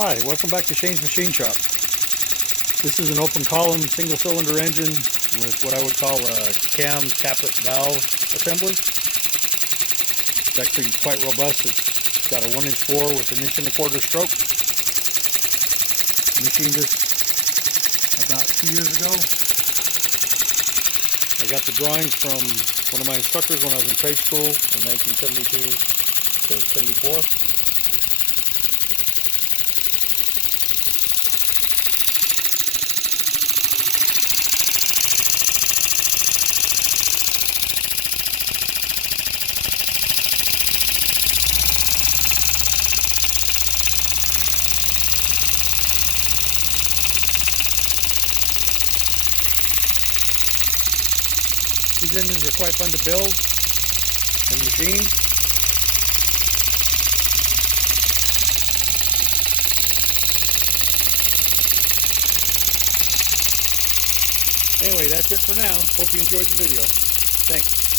Hi, welcome back to Shane's Machine Shop. This is an open column single cylinder engine with what I would call a Cam-Tappet valve assembly. It's actually quite robust. It's got a 1" bore with an 1¼ stroke. Machined this about 2 years ago. I got the drawings from one of my instructors when I was in trade school in 1972 to 74. These engines are quite fun to build and machine. Anyway, that's it for now. Hope you enjoyed the video. Thanks.